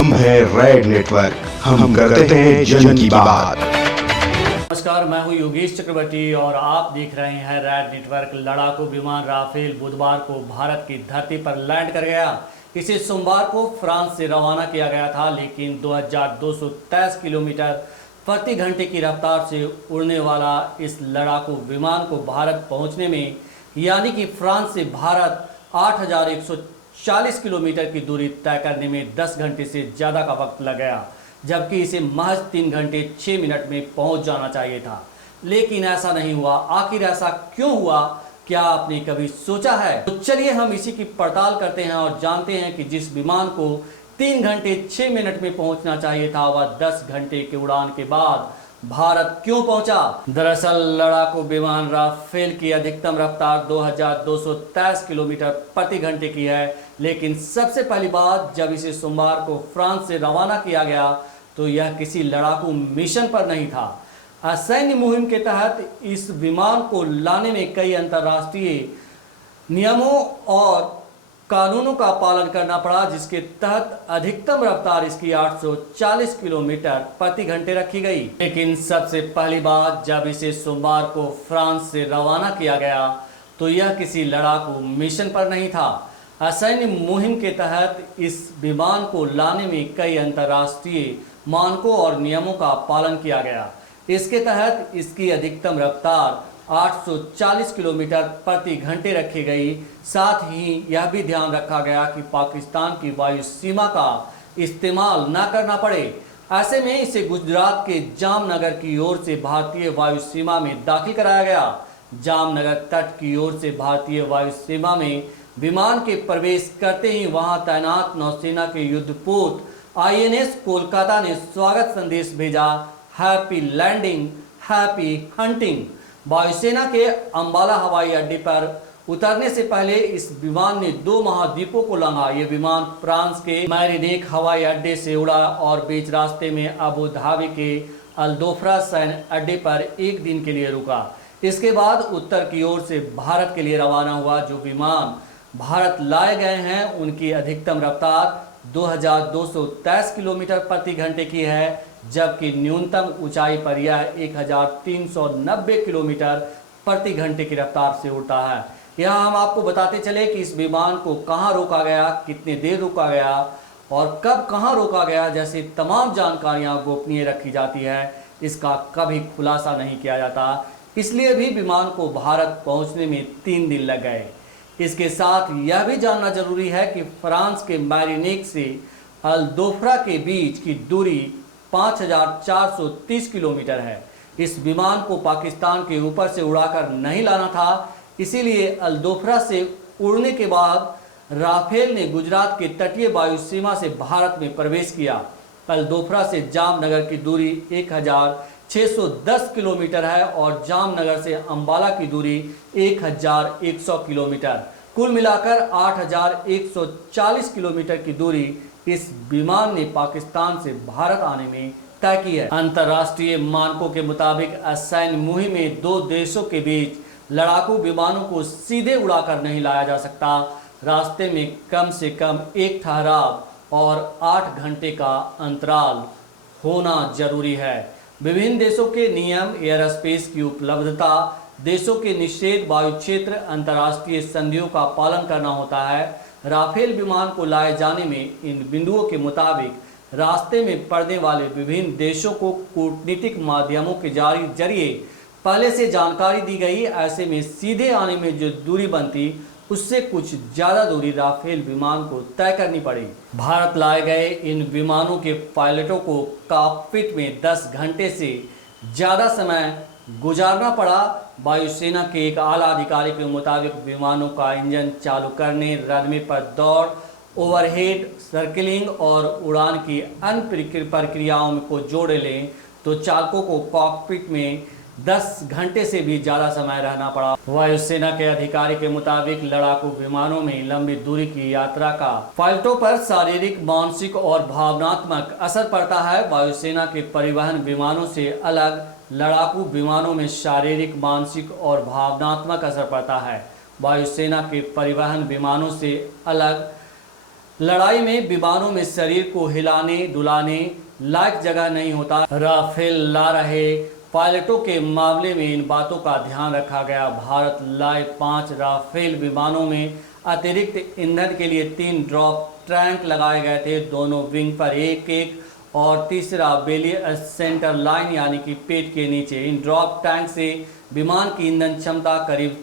हम है red network, हम करते हैं जन की बात। नमस्कार, मैं हूं योगेश चक्रवर्ती और आप देख रहे हैं रेड नेटवर्क। लड़ाकू विमान राफेल बुधवार को भारत की धरती पर लैंड कर गया। इसे सोमवार को फ्रांस से रवाना किया गया था, लेकिन 2223 किलोमीटर प्रति घंटे की रफ्तार से उड़ने वाला इस लड़ाकू विमान को भारत पहुंचने में, यानी कि फ्रांस से भारत 8140 किलोमीटर की दूरी तय करने में 10 घंटे से ज़्यादा का वक्त लग गया, जबकि इसे महज 3 घंटे 6 मिनट में पहुंच जाना चाहिए था। लेकिन ऐसा नहीं हुआ। आखिर ऐसा क्यों हुआ, क्या आपने कभी सोचा है? तो चलिए हम इसी की पड़ताल करते हैं और जानते हैं कि जिस विमान को 3 घंटे 6 मिनट में पहुंचना चाहिए था, वह 10 घंटे के उड़ान के बाद भारत क्यों पहुंचा। दरअसल लड़ाकू विमान राफेल की अधिकतम रफ्तार 2223 किलोमीटर प्रति घंटे की है, लेकिन सबसे पहली बात, जब इसे सोमवार को फ्रांस से रवाना किया गया तो यह किसी लड़ाकू मिशन पर नहीं था। असैन्य मुहिम के तहत इस विमान को लाने में कई अंतर्राष्ट्रीय नियमों और कानूनों का पालन करना पड़ा, जिसके तहत अधिकतम रफ्तार इसकी 840 किलोमीटर प्रति घंटे रखी गई। लेकिन सबसे पहली बात, जब इसे सोमवार को फ्रांस से रवाना किया गया तो यह किसी लड़ाकू मिशन पर नहीं था। असैन्य मुहिम के तहत इस विमान को लाने में कई अंतर्राष्ट्रीय मानकों और नियमों का पालन किया गया। इसके तहत इसकी अधिकतम रफ्तार 840 किलोमीटर प्रति घंटे रखी गई। साथ ही यह भी ध्यान रखा गया कि पाकिस्तान की वायु सीमा का इस्तेमाल न करना पड़े। ऐसे में इसे गुजरात के जामनगर की ओर से भारतीय वायु सीमा में दाखिल कराया गया। जामनगर तट की ओर से भारतीय वायु सीमा में विमान के प्रवेश करते ही वहां तैनात नौसेना के युद्धपोत INS कोलकाता ने स्वागत संदेश भेजा, हैप्पी लैंडिंग, हैप्पी हंटिंग। वायुसेना के अंबाला हवाई अड्डे पर उतरने से पहले इस विमान ने 2 महाद्वीपों को लांघा। ये विमान फ्रांस के मैरिनेक हवाई अड्डे से उड़ा और बीच रास्ते में अबू धाबी के अल्दोफ्रा सैन्य अड्डे पर 1 दिन के लिए रुका। इसके बाद उत्तर की ओर से भारत के लिए रवाना हुआ। जो विमान भारत लाए गए हैं उनकी अधिकतम रफ्तार 2223 किलोमीटर प्रति घंटे की है, जबकि न्यूनतम ऊंचाई पर यह 1390 किलोमीटर प्रति घंटे की रफ्तार से उड़ता है। यहाँ हम आपको बताते चले कि इस विमान को कहाँ रोका गया, कितने देर रोका गया और कब कहाँ रोका गया, जैसी तमाम जानकारियाँ गोपनीय रखी जाती है। इसका कभी खुलासा नहीं किया जाता, इसलिए भी विमान को भारत पहुँचने में 3 दिन लग गए। इसके साथ यह भी जानना जरूरी है कि फ्रांस के मैरिनेक से अल्दोफ्रा के बीच की दूरी 5430 किलोमीटर है। इस विमान को पाकिस्तान के ऊपर से उड़ाकर नहीं लाना था, इसीलिए अल्दोफ्रा से उड़ने के बाद राफेल ने गुजरात के तटीय वायु सीमा से भारत में प्रवेश किया। अल्दोफ्रा से जामनगर की दूरी 1610 किलोमीटर है और जामनगर से अंबाला की दूरी 1100 किलोमीटर। कुल मिलाकर 8140 किलोमीटर की दूरी इस विमान ने पाकिस्तान से भारत आने में तय की है। अंतर्राष्ट्रीय मानकों के मुताबिक असैन्य मुहिम में 2 देशों के बीच लड़ाकू विमानों को सीधे उड़ाकर नहीं लाया जा सकता। रास्ते में कम से कम एक ठहराव और 8 घंटे का अंतराल होना जरूरी है। विभिन्न देशों के नियम, एयर स्पेस की उपलब्धता, देशों के निषेध, वायु क्षेत्र, अंतर्राष्ट्रीय संधियों का पालन करना होता है। राफेल विमान को लाए जाने में इन बिंदुओं के मुताबिक रास्ते में पड़ने वाले विभिन्न देशों को कूटनीतिक माध्यमों के जरिए पहले से जानकारी दी गई। ऐसे में सीधे आने में जो दूरी बनती, उससे कुछ ज़्यादा दूरी राफेल विमान को तय करनी पड़ी। भारत लाए गए इन विमानों के पायलटों को कॉकपिट में 10 घंटे से ज़्यादा समय गुजारना पड़ा। वायुसेना के एक आला अधिकारी के मुताबिक विमानों का इंजन चालू करने, रनवे पर दौड़, ओवरहेड सर्किलिंग और उड़ान की अन्य प्रक्रियाओं को जोड़ लें तो चालकों को कॉकपिट में 10 घंटे से भी ज़्यादा समय रहना पड़ा। वायुसेना के अधिकारी के मुताबिक लड़ाकू विमानों में लंबी दूरी की यात्रा का पायलटों पर शारीरिक, मानसिक और भावनात्मक असर पड़ता है। वायुसेना के परिवहन विमानों से अलग लड़ाकू विमानों में शारीरिक, मानसिक और भावनात्मक असर पड़ता है। वायुसेना के परिवहन विमानों से अलग लड़ाई में विमानों में शरीर को हिलाने डुलाने लायक जगह नहीं होता। राफेल ला रहे पायलटों के मामले में इन बातों का ध्यान रखा गया। भारत लाए 5 राफेल विमानों में अतिरिक्त ईंधन के लिए 3 ड्रॉप टैंक लगाए गए थे। दोनों विंग पर एक और तीसरा बेली सेंटर लाइन यानी कि पेट के नीचे। इन ड्रॉप टैंक से विमान की ईंधन क्षमता करीब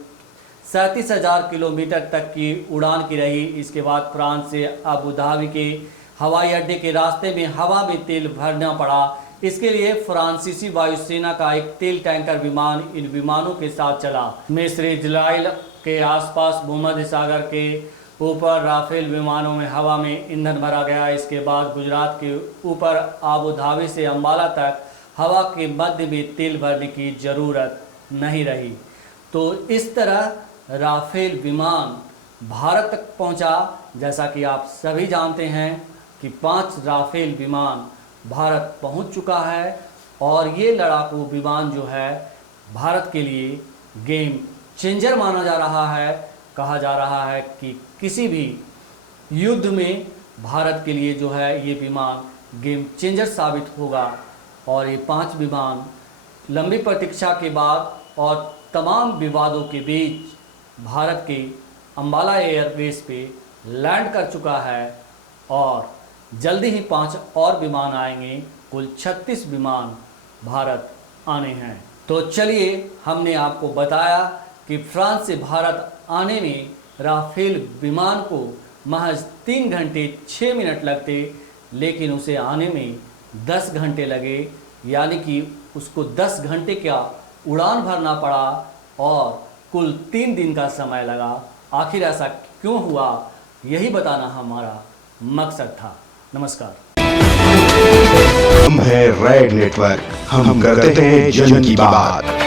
37,000 किलोमीटर तक की उड़ान की रही। इसके बाद फ्रांस से अबू धाबी के हवाई अड्डे के रास्ते में हवा में तेल भरना पड़ा। इसके लिए फ्रांसीसी वायुसेना का एक तेल टैंकर विमान इन विमानों के साथ चला। मिस्र इजराइल के आसपास भूमध्य सागर के ऊपर राफेल विमानों में हवा में ईंधन भरा गया। इसके बाद गुजरात के ऊपर अबू धाबी से अंबाला तक हवा के मध्य में तेल भरने की ज़रूरत नहीं रही। तो इस तरह राफेल विमान भारत तक पहुंचा। जैसा कि आप सभी जानते हैं कि 5 राफेल विमान भारत पहुंच चुका है और ये लड़ाकू विमान जो है भारत के लिए गेम चेंजर माना जा रहा है। कहा जा रहा है कि किसी भी युद्ध में भारत के लिए जो है ये विमान गेम चेंजर साबित होगा। और ये 5 विमान लंबी प्रतीक्षा के बाद और तमाम विवादों के बीच भारत के अंबाला एयरबेस पे लैंड कर चुका है और जल्दी ही 5 और विमान आएंगे। कुल 36 विमान भारत आने हैं। तो चलिए, हमने आपको बताया कि फ्रांस से भारत आने में राफेल विमान को महज 3 घंटे 6 मिनट लगते, लेकिन उसे आने में 10 घंटे लगे। यानी कि उसको 10 घंटे का उड़ान भरना पड़ा और कुल 3 दिन का समय लगा। आखिर ऐसा क्यों हुआ, यही बताना हमारा मकसद था। नमस्कार। हम है रेड नेटवर्क, हम करते हैं जन की बात।